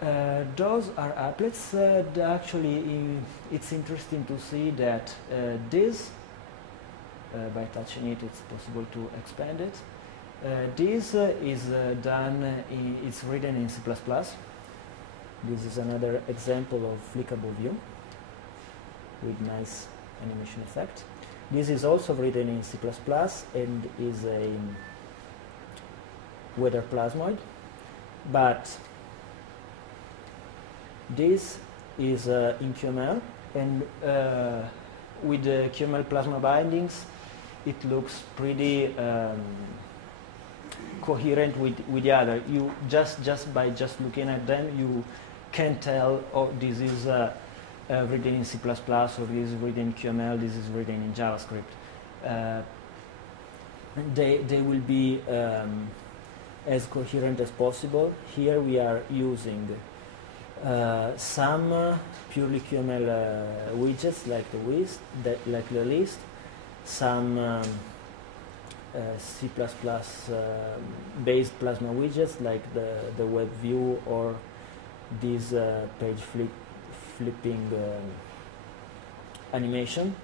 Those are applets. Actually, it's interesting to see that this, by touching it, it's possible to expand it. This is done, it's written in C++. This is another example of flickable view with nice animation effect. This is also written in C++ and is a weather plasmoid, but this is in QML, and with the QML plasma bindings, it looks pretty coherent with the other. You just by looking at them, you can tell, oh, this is written in C++, or this is written in QML, this is written in JavaScript. They will be as coherent as possible. Here we are using some purely QML widgets like the list, some C++ based Plasma widgets like the web view or this page flipping animation,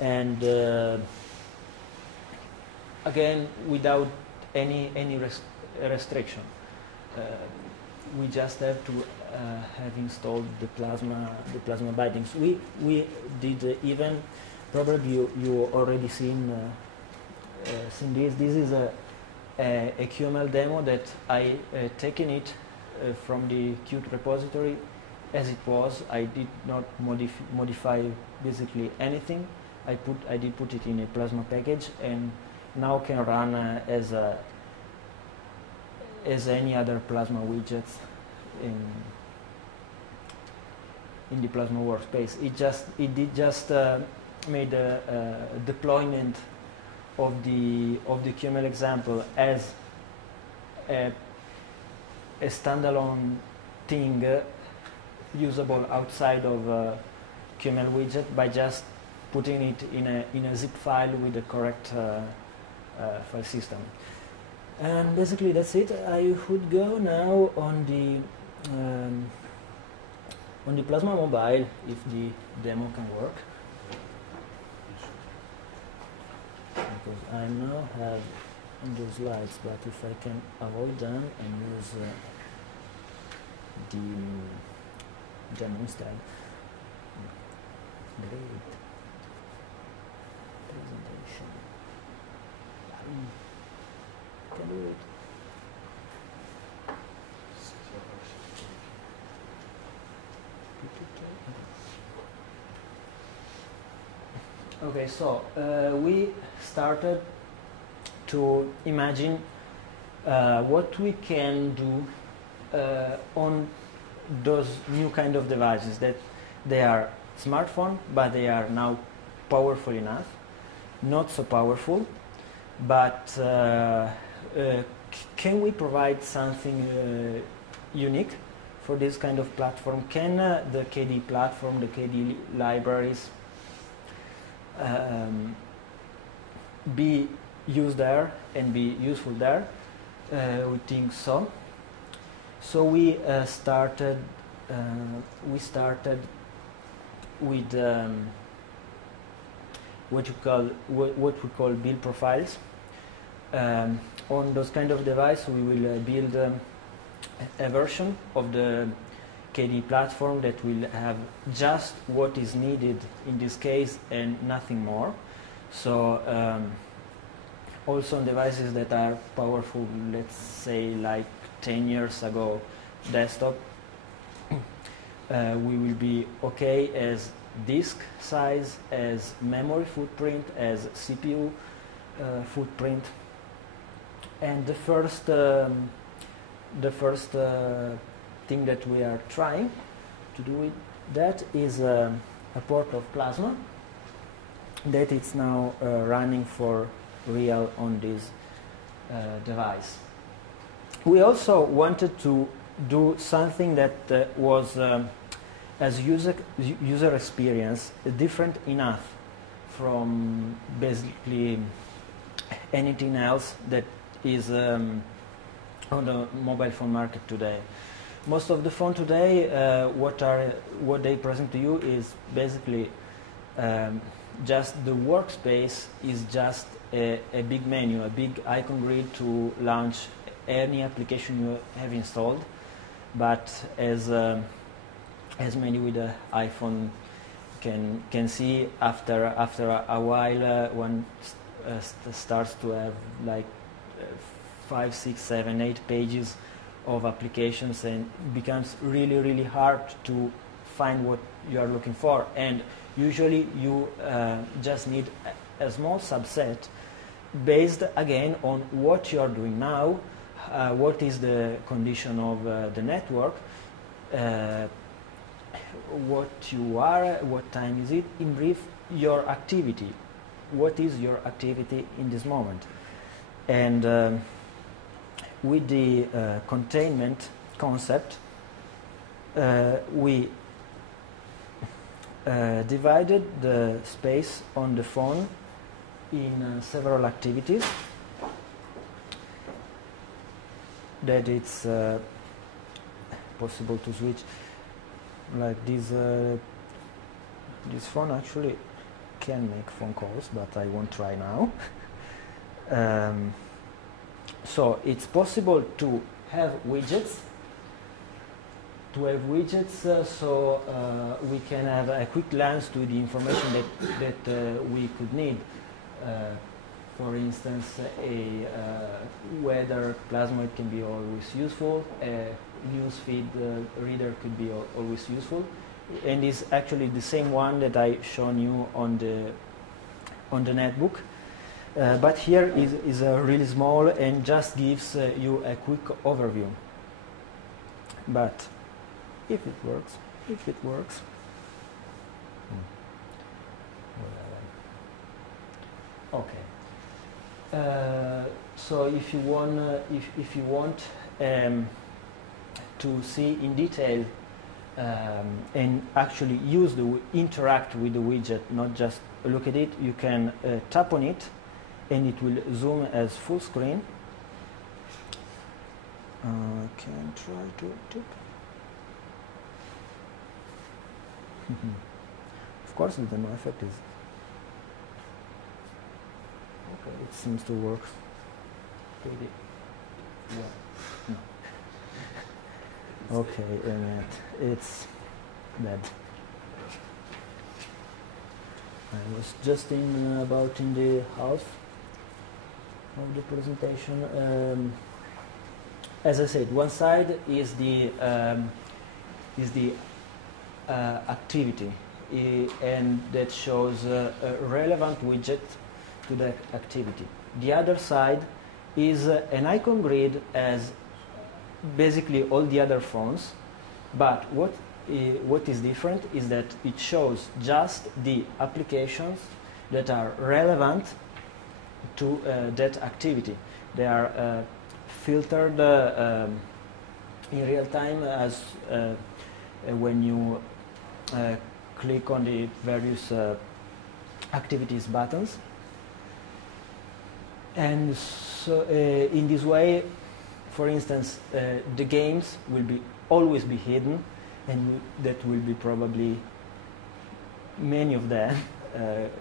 and again without any restriction. We just have to have installed the plasma bindings. We did even, probably you already seen this. This is a QML demo that I taken it from the Qt repository as it was. I did not modify basically anything. I did put it in a Plasma package, and now can run as any other Plasma widgets in the Plasma workspace. It did just made a deployment of the QML example as a standalone thing usable outside of QML widget by just putting it in a zip file with the correct file system. And basically that's it. I would go now on the Plasma Mobile if the demo can work. Because I now have the slides, but if I can avoid them and use the demo instead. Great presentation. Can do it. Okay, so we started to imagine what we can do on those new kind of devices, that they are smartphone, but they are now powerful enough, not so powerful, but can we provide something unique for this kind of platform? Can the KDE platform, the KDE libraries be used there and be useful there? We think so. So we started with what we call build profiles. On those kind of device, we will build a version of the KDE platform that will have just what is needed in this case and nothing more. So also on devices that are powerful, let's say like 10 years ago desktop, we will be okay as disk size, as memory footprint, as CPU footprint. And the first thing that we are trying to do with that is a port of Plasma that is now running for real on this device. We also wanted to do something that was as user experience different enough from basically anything else that is on the mobile phone market today. most of the phone today, what they present to you is basically just the workspace is just a big menu, a big icon grid to launch any application you have installed. But as many with the iPhone can see, after a while, one starts to have like 5, 6, 7, 8 pages of applications, and it becomes really hard to find what you are looking for. And usually you just need a small subset based again on what you are doing now, what is the condition of the network, what you are, what time is it, in brief, your activity. What is your activity in this moment? And with the containment concept, we divided the space on the phone in several activities that it's possible to switch. Like this phone actually can make phone calls, but I won't try now. So it's possible to have widgets. So we can have a quick glance to the information that we could need. For instance, a weather Plasma can be always useful. A newsfeed reader could be always useful, and is actually the same one that I shown you on the netbook. But here is really small and just gives you a quick overview. But if it works, okay. So if you want to see in detail and actually interact with the widget, not just look at it, you can tap on it, and it will zoom as full screen. I can try to tip. Of course, the demo effect is okay. It seems to work pretty well. No. Okay, and it's bad. I was just about in the half of the presentation. As I said, one side is the activity, and that shows a relevant widget to the activity. The other side is an icon grid as basically all the other phones, but what is different is that it shows just the applications that are relevant to that activity. They are filtered in real time as when you click on the various activities buttons. And so in this way, for instance, the games will always be hidden, and that will be probably many of them,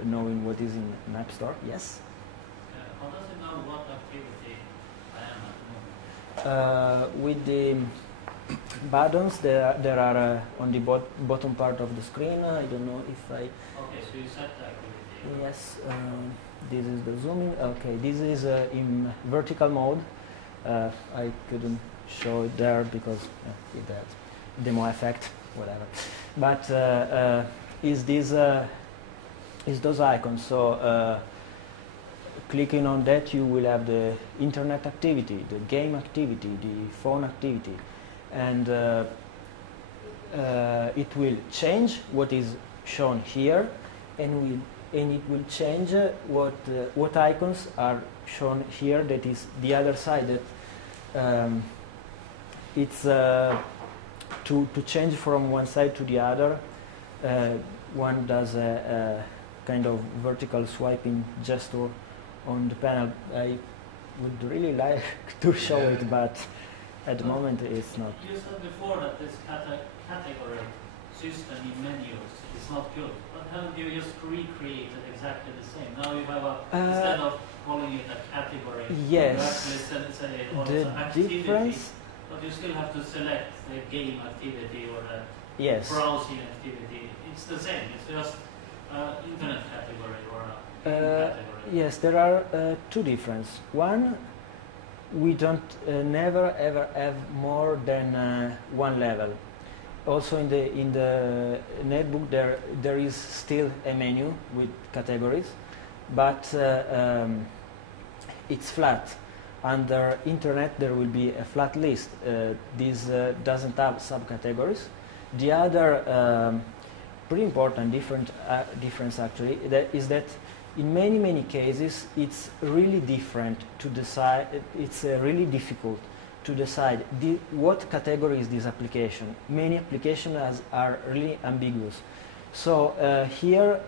knowing what is in an app store. Yes? How does it know what activity I am at the moment? With the buttons, there are on the bottom part of the screen. I don't know if I... Okay, so you set the activity. Yes, this is the zooming. Okay, this is in vertical mode. I couldn't show it there because it had demo effect, whatever. But is those icons. So clicking on that, you will have the internet activity, the game activity, the phone activity, and it will change what is shown here, and it will change what icons are shown here. That is the other side. That it's to change from one side to the other. One does a kind of vertical swiping gesture on the panel. I would really like to show it, but At the moment, it's not. You said before that this category system in menus is not good. But haven't you just recreated exactly the same? Now you have a, instead of calling it a category, yes, you actually say the activity, difference, but you still have to select the game activity or the yes, browsing activity. It's the same. It's just internet category or a game category. yes, there are two differences. One, we don't never ever have more than one level. Also in the netbook there is still a menu with categories, but it's flat. Under internet there will be a flat list. This doesn't have subcategories. The other pretty important difference actually is that in many cases it's really different to decide. It's really difficult to decide what category is this application. Many applications are really ambiguous. So here,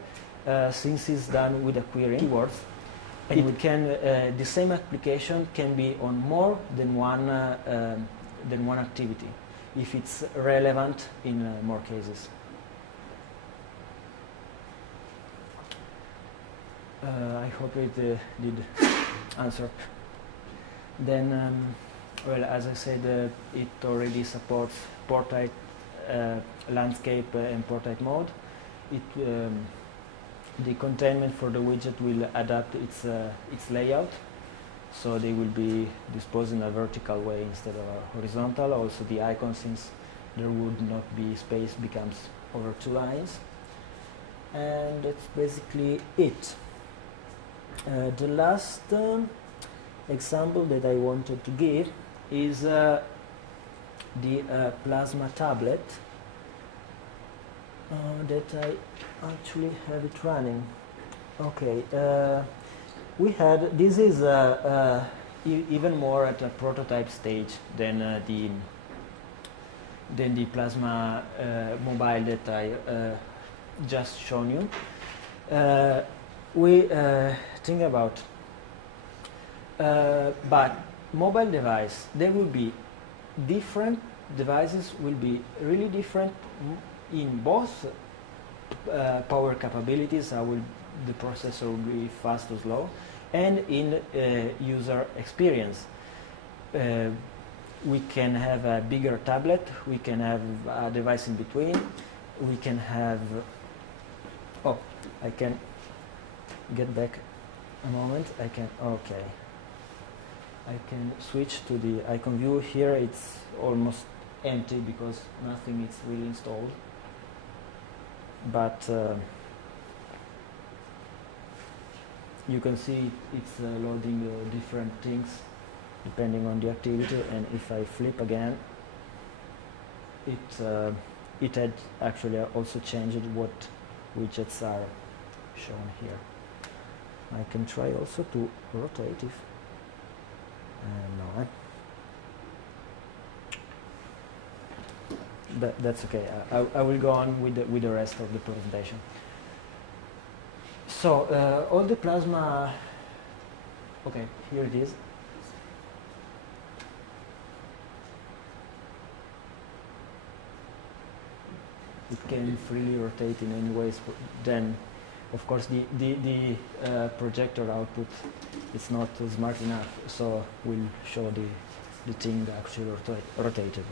since it's done with a query keywords, it can the same application can be on more than one activity if it's relevant in more cases. I hope it did answer. Then, well, as I said, it already supports portrait, landscape, and portrait mode. The containment for the widget will adapt its layout, so they will be disposed in a vertical way instead of a horizontal. Also, the icon, since there would not be space, becomes over 2 lines, and that's basically it. The last example that I wanted to give is the Plasma tablet that I actually have it running. Okay, we had, this is even more at a prototype stage than the Plasma mobile that I just shown you. We think about but mobile device, there will be different devices, will be really different in both power capabilities, how will the processor will be fast or slow, and in user experience. We can have a bigger tablet, we can have a device in between, we can have, oh, I can get back a moment, I can switch to the icon view. Here it's almost empty because nothing is really installed, but you can see it's loading different things depending on the activity, and if I flip again, it had actually also changed what widgets are shown here. I can try also to rotate if no, that's okay. I will go on with the rest of the presentation. So all the Plasma, okay, here it is. It can freely rotate in any ways. Then, of course, the projector output is not smart enough, so we'll show the thing actually rotated.